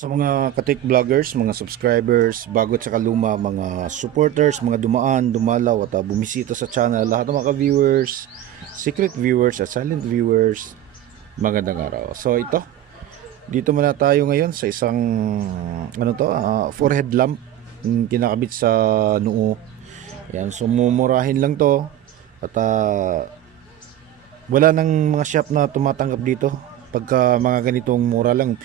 Sa mga katik vloggers, mga subscribers, bago at saka luma, mga supporters, mga dumaan, dumalaw at bumisita sa channel, lahat ng mga viewers, secret viewers at silent viewers, magandang araw. So ito, dito muna tayo ngayon sa isang forehead lamp, kinakabit sa noo. Yan, so mumurahin lang to at wala nang mga shop na tumatanggap dito pagka mga ganitong mura lang,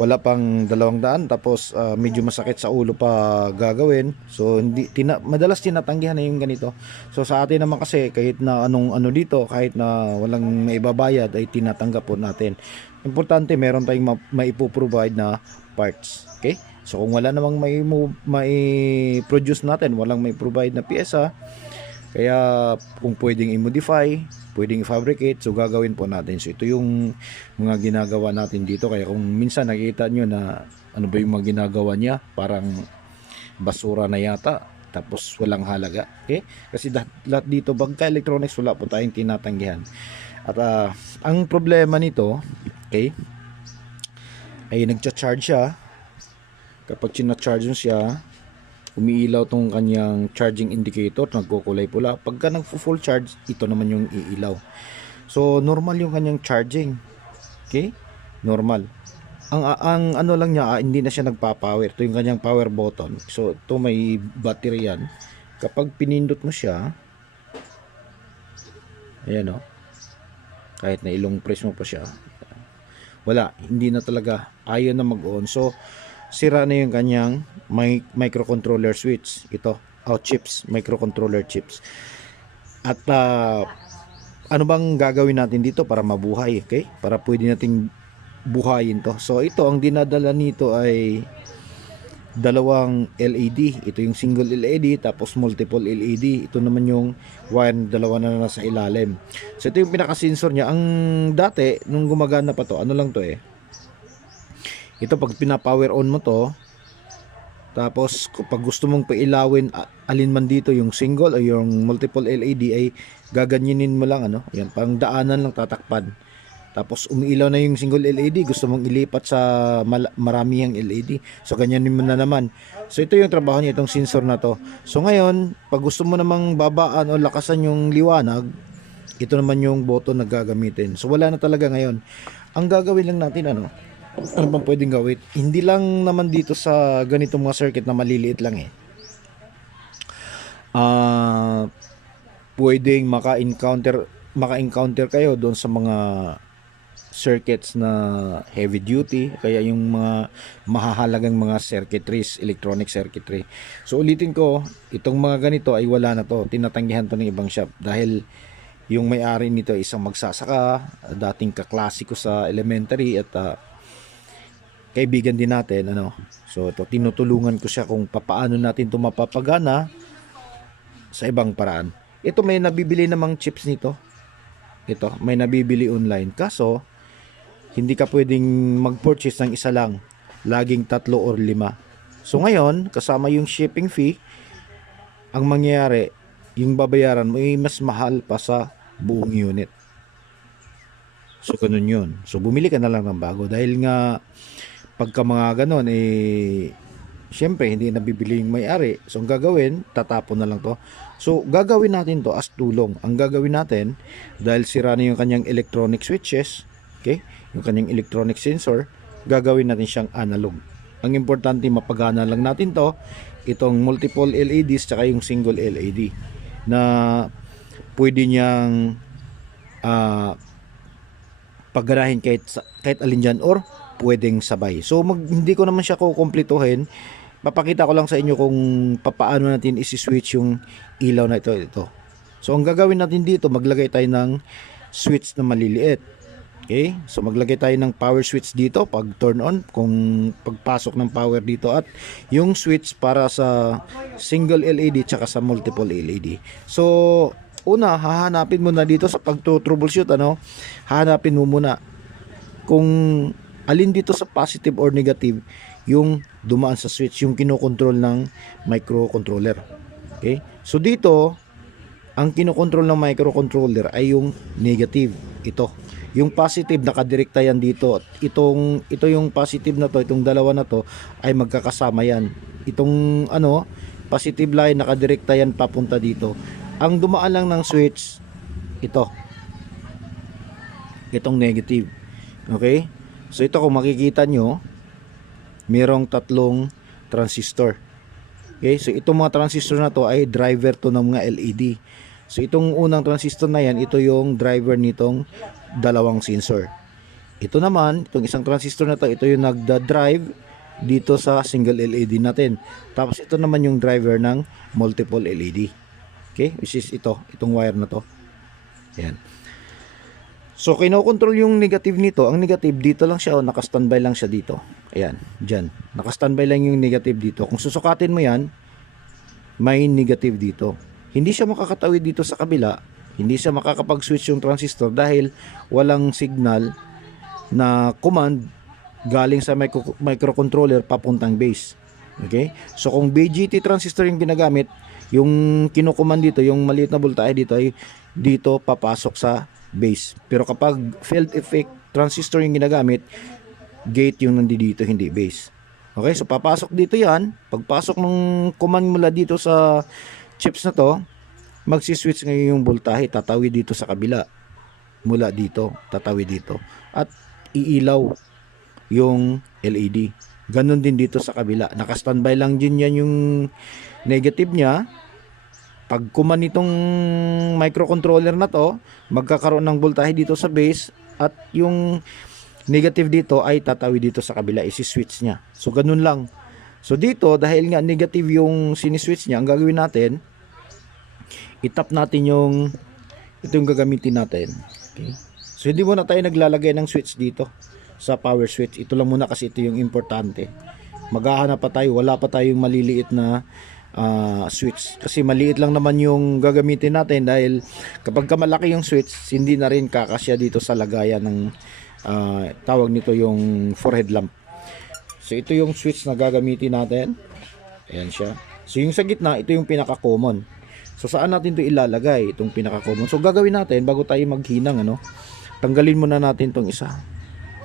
wala pang 200, tapos medyo masakit sa ulo pa gagawin. So hindi madalas tinatanggihan na yung ganito. So sa atin naman kasi, kahit na anong ano dito, kahit na walang maibabayad, ay tinatanggap po natin. Importante meron tayong maipoprovide na parts. Okay, so kung wala namang may produce natin, walang may provide na pyesa, kaya kung pwedeng i-modify, pwedeng i-fabricate, so gagawin po natin. So ito yung mga ginagawa natin dito. Kaya kung minsan nakikita nyo na ano ba yung mga ginagawa niya, parang basura na yata, tapos walang halaga. Okay? Kasi lahat dito, bagka electronics, wala po tayong tinatanggihan. At ang problema nito, okay, ay nagcha-charge siya. Kapag sina-charge mo siya, umiilaw tong kanyang charging indicator, nagkukulay pula. Pagka nagfo-full charge, ito naman yung iilaw. So normal yung kanyang charging. Okay? Normal. Ang ano lang niya, hindi na siya nagpa-power. Ito yung kanyang power button. So ito may battery yan. Kapag pinindot mo siya, ayan o, kahit na ilong press mo pa siya, wala, hindi na talaga, ayaw na mag-on. So sira na yung kanyang microcontroller switch. Ito, chips, microcontroller chips. At ano bang gagawin natin dito para mabuhay, okay? Para pwede nating buhayin to. So ito, ang dinadala nito ay dalawang LED. Ito yung single LED, tapos multiple LED. Ito naman yung wire, dalawa na nasa ilalim. So ito yung pinaka-sensor niya. Ang dati, nung gumagana pa to, ano lang to ito, pag pina-power on mo to, tapos pag gusto mong pailawin alin man dito, yung single o yung multiple LED, ay gaganyinin mo lang, yan, parang daanan lang, tatakpan. Tapos umiilaw na yung single LED, gusto mong ilipat sa maramihang LED, so ganyanin mo na naman. So ito yung trabaho niya, itong sensor na to. So ngayon, pag gusto mo namang babaan o lakasan yung liwanag, ito naman yung button na gagamitin. So wala na talaga ngayon. Ang gagawin lang natin, ano bang pwedeng gawin? Hindi lang naman dito sa ganitong mga circuit na maliliit lang pwedeng maka-encounter kayo doon sa mga circuits na heavy duty, kaya yung mga mahahalagang mga circuitries, electronic circuitry. So ulitin ko, itong mga ganito ay wala na to, tinatanggihan to ng ibang shop dahil yung may-ari nito ay isang magsasaka, dating kaklasiko sa elementary, at kaibigan din natin, so ito, tinutulungan ko siya kung papaano natin ito mapapagana sa ibang paraan. Ito, may nabibili namang chips nito. Ito, may nabibili online, kaso hindi ka pwedeng mag-purchase ng isa lang, laging 3 or 5. So ngayon, kasama yung shipping fee, ang mangyayari, yung babayaran mo ay mas mahal pa sa buong unit. So ganun yun. So bumili ka na lang ng bago, dahil nga pagka mga ganon, syempre hindi nabibili yung may-ari. So ang gagawin, tatapon na lang to. So gagawin natin to as tulong. Ang gagawin natin, dahil sira na yung kanyang electronic switches, okay, yung kanyang electronic sensor, gagawin natin siyang analog. Ang importante, mapagana lang natin to, itong multiple LEDs tsaka yung single LED, na pwede niyang pagganahin kahit alin dyan, or pwedeng sabay. So hindi ko naman siya kukumpletuhin. Papakita ko lang sa inyo kung paano natin isi-switch yung ilaw na ito. So ang gagawin natin dito, maglagay tayo ng switch na maliliit. Okay? So maglagay tayo ng power switch dito pag turn on, kung pagpasok ng power dito, at yung switch para sa single LED tsaka sa multiple LED. So una, hahanapin mo na dito sa pag-troubleshoot, hahanapin mo muna kung alin dito sa positive or negative yung dumaan sa switch, yung kinokontrol ng microcontroller. Okay? So dito, ang kinokontrol ng microcontroller ay yung negative. Ito, Yung positive nakadirekta yan dito. Ito yung positive na to, itong dalawa na to ay magkakasama yan. Itong ano, positive line nakadirekta yan papunta dito. Ang dumaan lang ng switch itong negative. Okay? So ito, kung makikita nyo, merong tatlong transistor. Okay? So itong mga transistor na to ay driver to ng mga LED. So itong unang transistor na yan, ito yung driver nitong dalawang sensor. Ito naman, itong isang transistor na to, ito yung nagda-drive dito sa single LED natin. Tapos ito naman yung driver ng multiple LED. Okay? Which is itong wire na to. Ayan. So kinokontrol yung negative nito. Ang negative dito lang siya, naka-standby lang siya dito. Ayan, dyan. Naka-standby lang yung negative dito. Kung susukatin mo yan, may negative dito. Hindi siya makakatawid dito sa kabila. Hindi siya makakapag-switch yung transistor dahil walang signal na command galing sa microcontroller papuntang base. Okay? So kung BGT transistor yung ginagamit, yung kinukuman dito, yung maliit na voltahe dito ay dito papasok sa base. Pero kapag field effect transistor yung ginagamit, gate yung nandito, hindi base. Okay? So papasok dito yan. Pagpasok ng command mula dito sa chips na to, magsiswitch ngayon yung voltahe, tatawid dito sa kabila. Mula dito, tatawid dito. At iilaw yung LED. Ganon din dito sa kabila. Naka-standby lang din yan yung negative niya. Pag kuman itong microcontroller na to, magkakaroon ng voltahe dito sa base at yung negative dito ay tatawid dito sa kabila, isi-switch niya. So ganun lang. So dito, dahil nga negative yung siniswitch niya, ang gagawin natin, itap natin ito yung gagamitin natin. Okay? So hindi muna tayo naglalagay ng switch dito sa power switch. Ito lang muna kasi ito yung importante. Maghahanap pa tayo, wala pa tayong maliliit na switch. Kasi maliit lang naman yung gagamitin natin dahil kapag malaki yung switch, hindi na rin kakasya dito sa lagayan ng tawag nito yung forehead lamp. So ito yung switch na gagamitin natin. Ayan siya. So yung sa gitna, ito yung pinaka-common. So saan natin ito ilalagay? Itong pinaka-common. So gagawin natin bago tayo maghinang, tanggalin muna natin itong isa.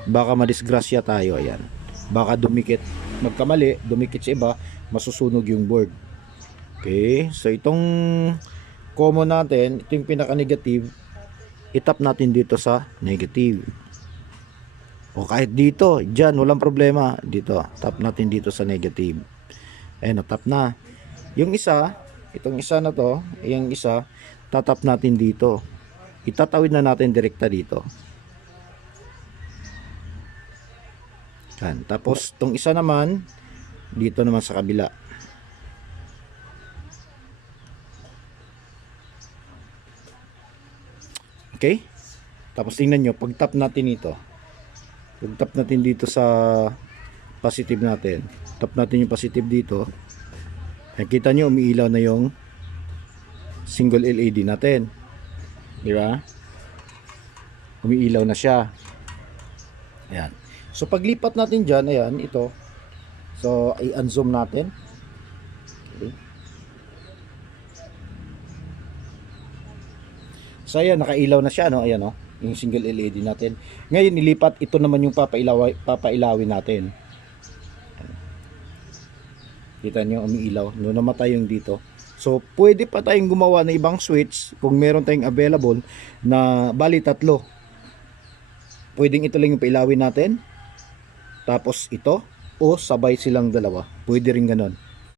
Baka madisgrasya tayo. Ayan. Baka dumikit. Magkamali, dumikit sa iba, masusunog yung board. Okay. So itong common natin, ito yung pinaka-negative, itap natin dito sa negative. O kahit dito, dyan, walang problema. Dito, tap natin dito sa negative. Ayan, tap na. Yung isa, itong isa na to, yung isa, tatap natin dito. Itatawid na natin direkta dito. Yan. Tapos, itong isa naman, dito naman sa kabila. Okay? Tapos, tingnan nyo, pag tap natin ito, pag tap natin dito sa positive natin, tap natin yung positive dito, nakikita nyo umiilaw na yung single LED natin, di ba? Umiilaw na siya. Ayan. So paglipat natin dyan, ayan, ito, so i-unzoom natin. Okay. So ayan, nakailaw na siya, ayan, yung single LED natin. Ngayon nilipat, ito naman yung papailawin natin. Kita nyo, umiilaw. No, namatay yung dito. So, pwede pa tayong gumawa ng ibang switch kung meron tayong available na bali tatlo. Pwedeng ito lang yung pailawin natin. Tapos ito. O sabay silang dalawa. Pwede rin ganon.